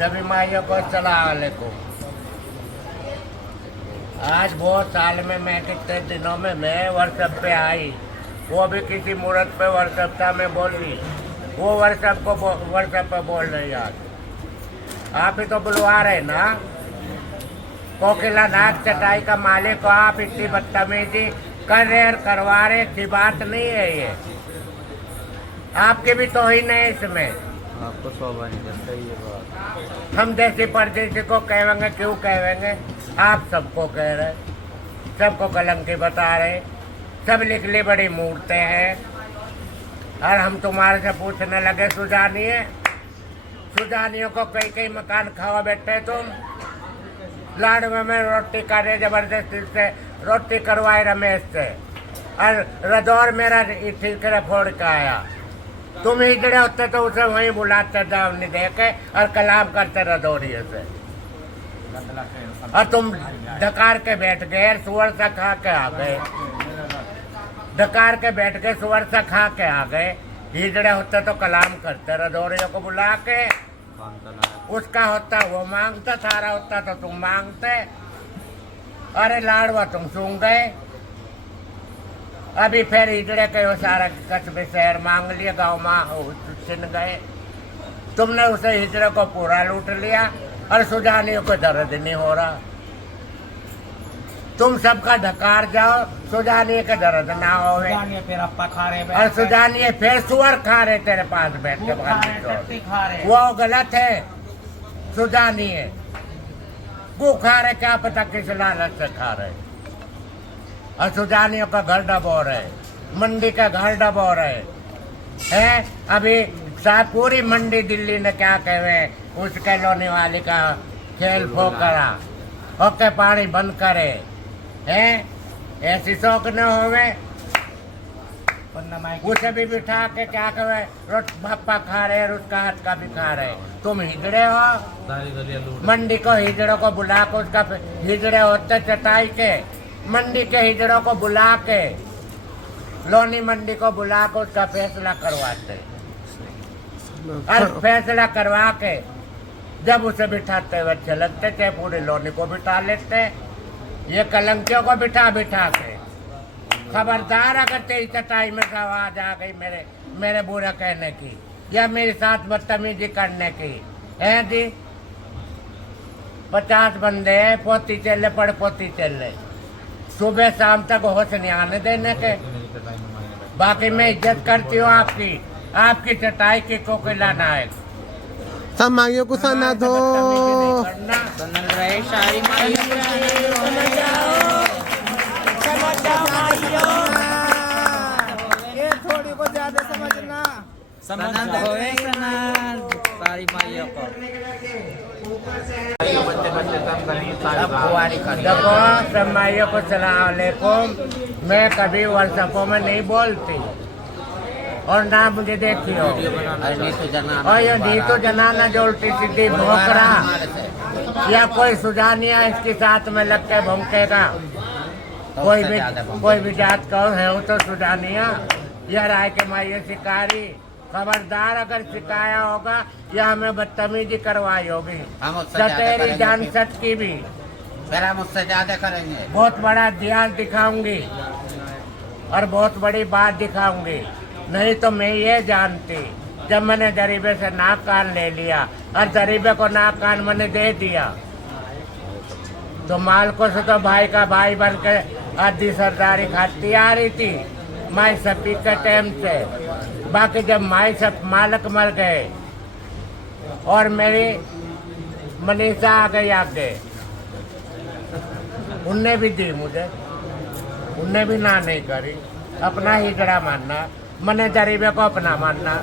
सभी माइयों को अस्सलाम वालेकुम। आज बहुत साल में मैं कितने दिनों में मैं व्हाट्सएप पे आई, वो भी किसी मुहूर्त पे व्हाट्सएप था, मैं बोल रही वो व्हाट्सएप पे बोल रही। आज आप ही तो बुलवा रहे ना, कोकिला नाग चटाई का मालिक को आप इतनी बदतमीजी कर रहे और करवा रहे, अच्छी बात नहीं है ये। आपके भी तो ही नहीं इसमें, आपको शोभा नहीं करता ये बात। हम जैसे परदेसी को कहेंगे, क्यों कहेंगे? आप सबको कह रहे, सबको कलंकी बता रहे, सब लिखली बड़ी मूर्तें हैं। और हम तुम्हारे से पूछने लगे सुजानिए, सुजानियों को कई कई मकान खावा बैठे तुम। लाडवा में रोटी कर रहे, जबरदस्ती से रोटी करवाए रमेश से, और रदौर मेरा ठीक फोड़ के आया। तुम हिजड़े होते तो उसे वहीं बुलाते दावनी देके और कलाम करते रदौरिये से, और तुम डकार के बैठ गए, सुअर सा खा के आ गए। डकार के बैठ गए, सुअर सा खा के आ गए। हिजड़े होते तो कलाम करते रदौरियों को बुला के, उसका होता वो मांगता, थारा होता तो तुम मांगते। अरे लाडवा तुम सूंघ गए। अभी फिर हिजड़े के वो सारा कस्बे शहर मांग लिया, गाँव में छिन गए। तुमने उसे हिजड़े को पूरा लूट लिया और सुजानियों को दर्द नहीं हो रहा। तुम सबका ढकार जाओ, सुजानिए के दर्द ना होवे। फिर अप्पा खा रहे और सुजानिए फिर सुअर खा रहे तेरे पास बैठ के, वो गलत है। सुजानिए गु खा रहे, क्या पता किस लालच से खा रहे। और सुजानियों का घर डबो रहे, मंडी का घर डबो रहे है। अभी पूरी मंडी दिल्ली ने क्या कहे, उस कॉलोनी वाले का खेल फो करा, होके पानी बंद करे है। ऐसी शौक न होवे, उसे भी बिठा के क्या कहे, रोट भप्पा खा रहे और उसका हाथ का भी खा रहे। तुम हिजड़े हो, मंडी को हिजड़ों को बुला के, उसका हिजड़े होते चटाई के, मंडी के हिजड़ों को बुला के, लोनी मंडी को बुला के उसका फैसला करवाते। और फैसला करवा के जब उसे बिठाते हुए अच्छे लगते थे, पूरे लोनी को बिठा लेते। ये कलंकियों को बिठा बिठा के, खबरदार अगर तेरी चटाई में आवाज आ गई मेरे बुरा कहने की या मेरे साथ बदतमीजी करने की है जी। 50 बंदे हैं, पोती चले पड़ पोती चले, सुबह शाम तक होश नहीं आने देने के। बाकी मैं इज्जत करती हूँ आपकी चटाई की कोकिला नायक। सब माइयों को सना दो, ये थोड़ी को ज्यादा समझना, सारी माइयों को। देखो सब माइयों को सलाम अलैकुम। मैं कभी व्हाट्सएपों में नहीं बोलती, और ना मुझे देखी हो। और ये नीतू जनाना जो उल्टी सीधी भोंकरा, या कोई सुजानिया इसके साथ में लग के भौंकेगा। कोई भी जात का है वो तो सुजानिया या राय के माइये शिकारी। खबरदार अगर सिखाया होगा या हमें बदतमीजी करवाई होगी, सतेरी जान सच की भी फिर हम उससे ज्यादा करेंगे। बहुत बड़ा ध्यान दिखाऊंगी और बहुत बड़ी बात दिखाऊंगी। नहीं तो मैं ये जानती, जब मैंने गरीबे से नाक कान ले लिया और गरीबे को नाक कान मैंने दे दिया, तो मालकों से तो भाई का भाई बन के आधी सरदारी खाती आ रही थी माई सपी के टाइम से। बाकी जब माई सब मालक मर गए और मेरी मनीषा आ गई आगे, उनने भी दी मुझे, उनने भी ना नहीं करी। अपना ही गड़ा मानना, मैंने गरीबे को अपना मानना।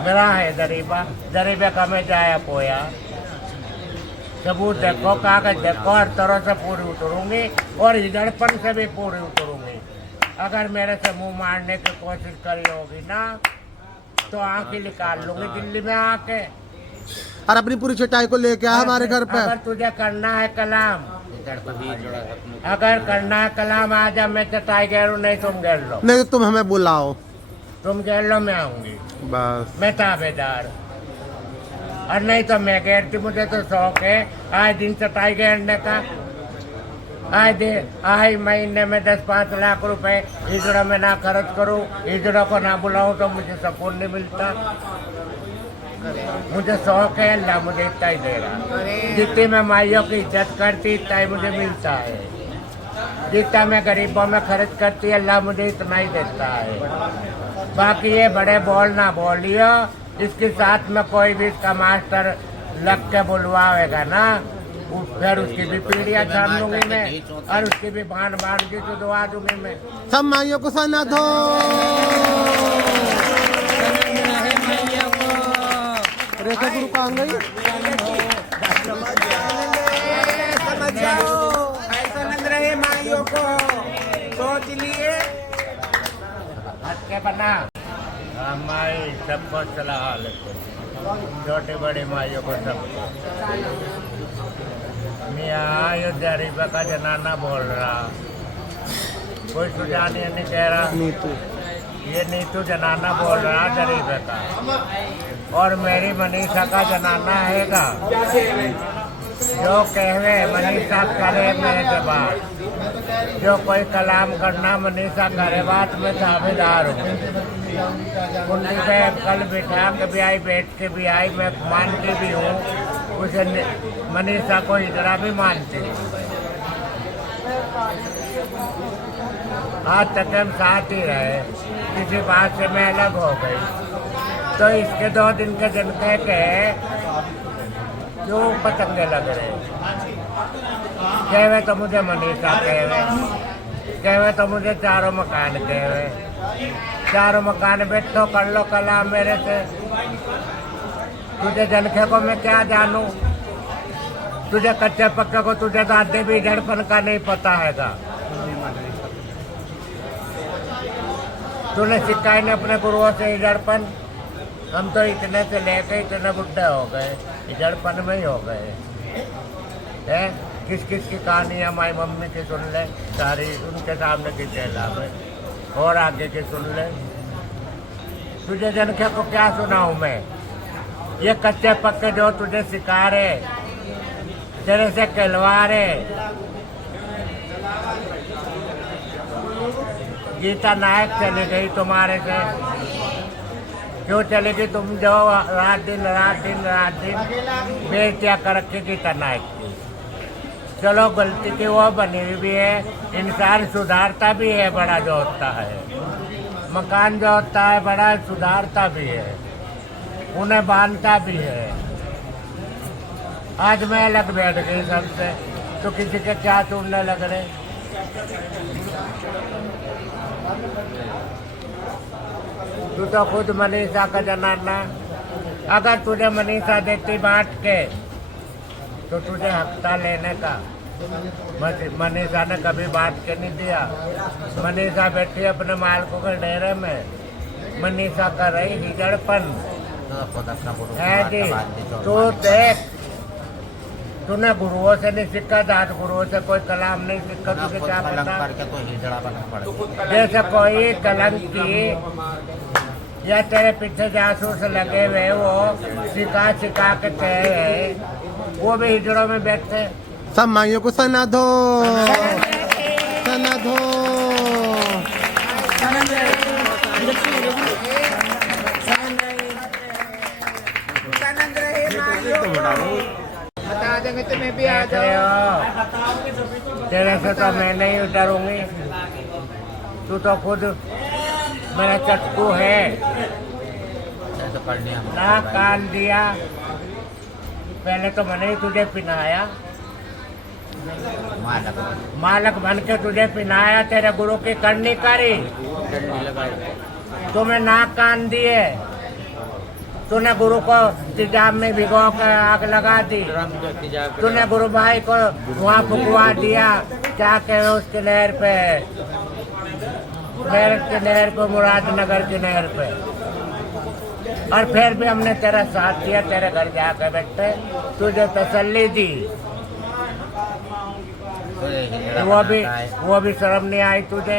मेरा है गरीबे का मैं जाया पोया। सबूत देखो, कागज देखो, हर तरह से पूरी उतरूंगी और हिजड़पन से भी पूरी उतरूंगी। अगर मेरे से मुंह मारने की कोशिश करी होगी ना, तो आंखें निकाल लूंगी दिल्ली में आके। और अपनी पूरी चटाई को लेके आ हमारे घर पे। अगर तुझे करना है कलाम, अगर करना है कलाम, आ जा, मैं चटाई घेरू, नहीं तुम घेर लो। नहीं तुम हमें बुलाओ, तुम घेर लो, मैं आऊंगी, बस। मैं ताबेदार। और नहीं तो मैं घेरती, मुझे तो शौक है आए दिन चटाई घेरने का। आए महीने में 10-5 लाख रुपए हिजड़ा में ना खर्च करूं, हिजड़ा को ना बुलाऊं तो मुझे सुकून नहीं मिलता। मुझे शौक है, अल्लाह मुझे इतना ही दे रहा। जितनी मैं माइयों की इज्जत करती इतना ही मुझे मिलता है, जितना मैं गरीबों में खर्च करती अल्लाह मुझे इतना ही देता है। बाकी ये बड़े बोल ना बोलियो, इसके साथ में कोई भी इसका मास्टर लग के बुलवाएगा ना, फिर उसकी भी पीढ़ियाँ छान दूंगी मैं और उसकी भी भान की सुधवा दूंगी मैं। सब माइयों को सना दो। रेखा गुरु कहाँ गई? समझ जाओ, ऐसा लग रहे माइयों को सोच लिए हट के बना माई सबको सलाह लेते, छोटे बड़े माइयों को सबको। मियाँ अयोध्या रीबा का जनाना बोल रहा, कोई सुजानिया नहीं कह रहा, नीतू ये नीतू जनाना बोल रहा गरीब का, और मेरी मनीषा का जनाना हैगा। जो कहवे मनीषा करे मेरे के बाद, जो कोई कलाम करना मनीषा करे बात में दावेदार हूँ। कुंडी पे कल बिठा के भी आई, बैठ के भी आई, मैं मानती भी हूँ उसे। मनीषा को हिजड़ा भी मानती हूँ। आज तक हम साथ ही रहे, किसी बात से मैं अलग हो गई तो इसके 2 दिन के जनके के क्यों पतंगे लग रहे। कहवे तो मुझे मनीषा कहवे तो मुझे चारों मकान कहवे, चारों मकान बैठो कर लो कला मेरे से। तुझे जनके को मैं क्या जानूं, तुझे कच्चे पक्के को, तुझे दादे भी जड़पन का नहीं पता हैगा। तूने सिखाई ने अपने गुरुओं से जड़पन, हम तो इतने से लेके इतने बुढ़े हो गए, जड़पन में ही हो गए हैं। किस किस की कहानी हमारी मम्मी की सुन ले, सारी उनके सामने की चेला में, और आगे की सुन ले। तुझे जनके को क्या सुनाऊं मैं, ये कच्चे पक्के जो तुझे सिखा रहे, तेरे से कहलवा रहे। गीता नायक चली गई तुम्हारे से, क्यों चली गई? तुम जो रात दिन बेटियाँ कर रखी गीता नायक की। चलो गलती की वो बनी हुई भी है, इंसान सुधारता भी है बड़ा जो होता है, मकान जो होता है बड़ा सुधारता भी है, उन्हें बांधता भी है। आज मैं अलग बैठ गई सबसे, तो किसी के क्या चुनने लग रहे। तू तो खुद मनीषा का जनाना, अगर तुझे मनीषा देती बांट के तो तुझे हफ्ता लेने का। मनीषा ने कभी बांट के नहीं दिया। मनीषा बैठी अपने मालकों के डेरे में, मनीषा कर रही हिजड़पन है जी। तू देख, तूने गुरुओं से नहीं सीखा, दाद गुरुओं से कोई कलाम नहीं सीखा, तुझे क्या पता। जैसे कोई कलंकी या तेरे पीछे जासूस लगे हुए वो सिखा के कहे, वो भी हिजड़ों में बैठते। सब माइयों को सना दो, सना दो। बता देंगे तुम्हें भी आ देख रहे हो, तेरे से तो मैं नहीं डरूंगी। तू तो खुद मेरा चटकू है, ना कान दिया। पहले तो मैंने ही तुझे पिनाया, मालक बन के तुझे पिनाया, तेरे गुरु की करनी करी। तुम्हें नाक कान दिए, तूने गुरु को तिजाब में भिगो कर आग लगा दी, तूने गुरु भाई को वहाँ फुकवा दिया, क्या कहे उसके नहर पे, मेरठ की नहर पे, मुरादनगर की नहर पे। और फिर भी हमने तेरा साथ दिया, तेरे घर जाकर बैठे, तुझे तसल्ली दी, वो भी शर्म नहीं आई तुझे।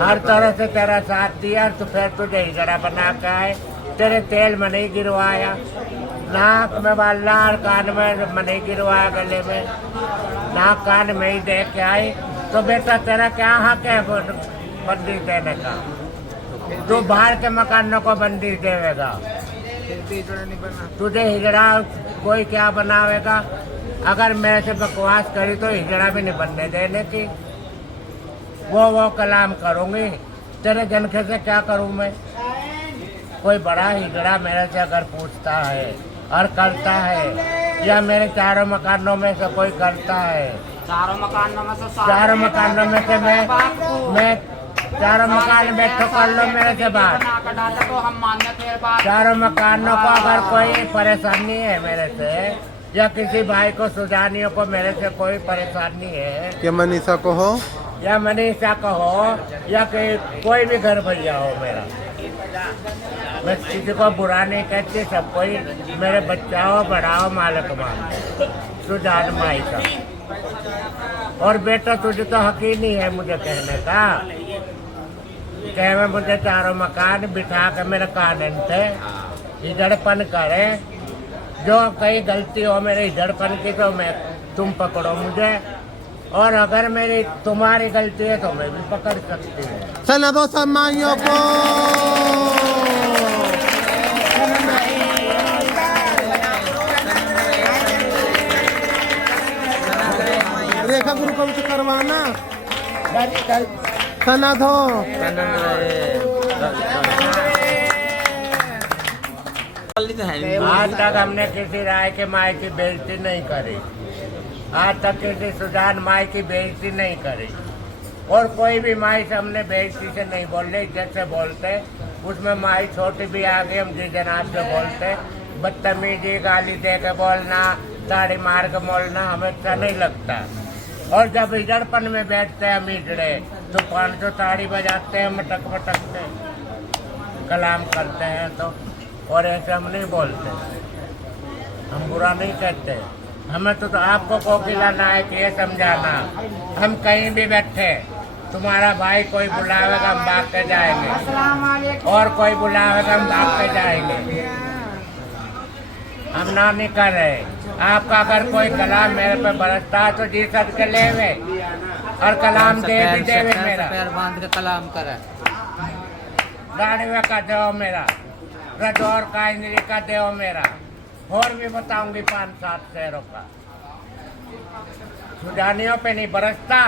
हर तरह से तेरा साथ दिया, तो फिर तुझे हिजड़ा बना के आए, तेरे तेल में नहीं गिरवाया, नाक में बाला और कान में मनी गिरवाया गले में, नाक कान में ही देख के आई। तो बेटा तेरा क्या हक है बंदिश देने का? तू बाहर के मकानों को बंदिश देवेगा, तुझे हिजड़ा कोई क्या बनावेगा? अगर मेरे से बकवास करी तो हिजड़ा भी नहीं बनने देने की। वो कलाम करूंगी, तेरे जनखे से क्या करूं मैं? कोई बड़ा हिजड़ा मेरे से अगर पूछता है और करता है, या मेरे चारों मकानों में से कोई करता है, चारों मकानों में से चारों मकानों में से मैं चारों मकान बैठो कर लो मेरे से बात। तो हम मान्य तेरे बात। चारों मकानों को अगर कोई परेशानी है मेरे से, या किसी भाई को सुजानियों को मेरे से कोई परेशानी है, क्या मनीषा को हो या मनीषा को हो, या कोई भी घर भैया हो मेरा, मैं किसी को बुरा नहीं कहती, सब कोई मेरे बच्चा हो बड़ा हो मालिक मानते सुजान माई का। और बेटा तुझे तो हक ही नहीं है मुझे कहने का, कह में मुझे चारों मकान बिठा के मेरे कानन थे इधड़पन करे। जो कहीं गलती हो मेरे इधड़पन की तो मैं तुम पकड़ो मुझे, और अगर मेरी तुम्हारी गलती है तो मैं भी पकड़ सकती हूँ। Senador Samayo को रेखा गुरु को भी करवाना सनाधो। आज तक हमने किसी राय के माई की बेइज्जती नहीं करी, आज तक किसी सुजान माई की बेइज्जती नहीं करी, और कोई भी माई से हमने बेइज्जती से नहीं बोल रहे, इज्जत से बोलते। उसमें माई छोटी भी आ गई, हम जी जनाब से बोलते। बदतमीजी गाली दे के बोलना, ताड़ी मार के बोलना हमें अच्छा नहीं लगता। और जब इजड़पन में बैठते हैं हम इजड़े तो 500 ताड़ी बजाते हैं, मटक मटकते कलाम करते हैं। तो और ऐसे हम नहीं बोलते, हम बुरा नहीं कहते। हमें तो आपको कोकिला नायक ये समझाना, हम कहीं भी बैठे तुम्हारा भाई कोई बुलावेगा हम भाग के जाएंगे, और कोई बुलावेगा हम भाग के जाएंगे। हम ना नहीं कर रहे। आपका अगर कोई कलाम मेरे पे बरसता है तो जी सद के लेवे, और कलाम दे भी देवे मेरा, पैर बांध के कलाम करे। गाड़ी में का देव मेरा, रजौर का इंद्री का देव मेरा, और भी बताऊंगी 5-7 शहरों का। सुजानियों पे नहीं बरसता,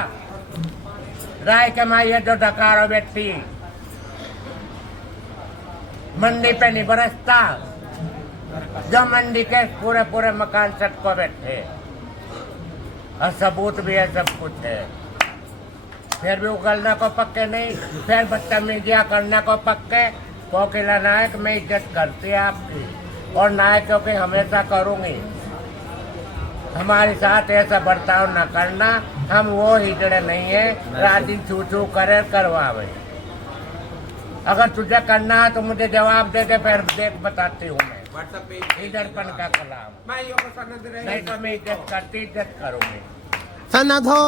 राय कमाई है जो डकारो बैठी, मंडी पे नहीं बरसता जो मंडी के पूरे पूरे मकान छत को बैठे, और सबूत भी है, सब कुछ है, फिर भी उगलने को पक्के नहीं, फिर बदतमीजियां करने को पक्के। कोकिला नायक मैं इज्जत करती है आपकी, और नायकों की हमेशा करूंगी। हमारे साथ ऐसा बर्ताव न करना, हम वो हिजड़े नहीं है राजी छू छू करे करवावे। अगर तुझे करना है तो मुझे जवाब दे दे, फिर देख बताती हूँ मैं इधरपन का कलाम। नहीं तो मैं इज्जत करती, इज्जत करूंगी। सनाधो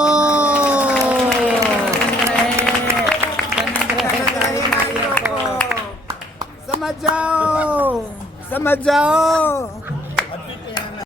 समझ जाओ, समझ जाओ।